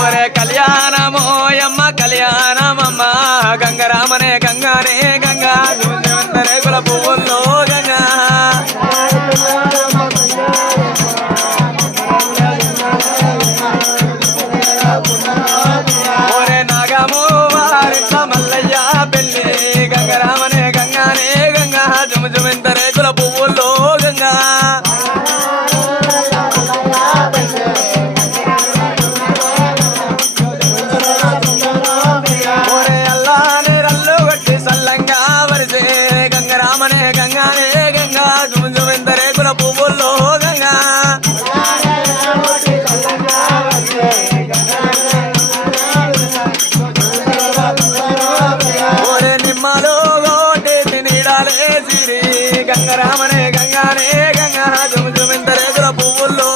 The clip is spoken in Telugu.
ఒరే కళ్యాణమో యమ్మ కళ్యాణమమ్మ గంగరామనే గంగానే గంగా రేకుల పువ్వుల్లో గంగా ఒరే నాగము వారింట మల్లయ్య పెళ్ళి గంగరామనే గంగానే గంగా జుమింత రేకుల పువ్వుల్లో గంగా గంగానే గంగా జుమింత రేకుల పువ్వుల్లో గంగా ఓరే నిమ్మలో గోటేసి నీడాలే సిరి గంగరామనే గంగానే గంగా జుమింత రేకుల పువ్వుల్లో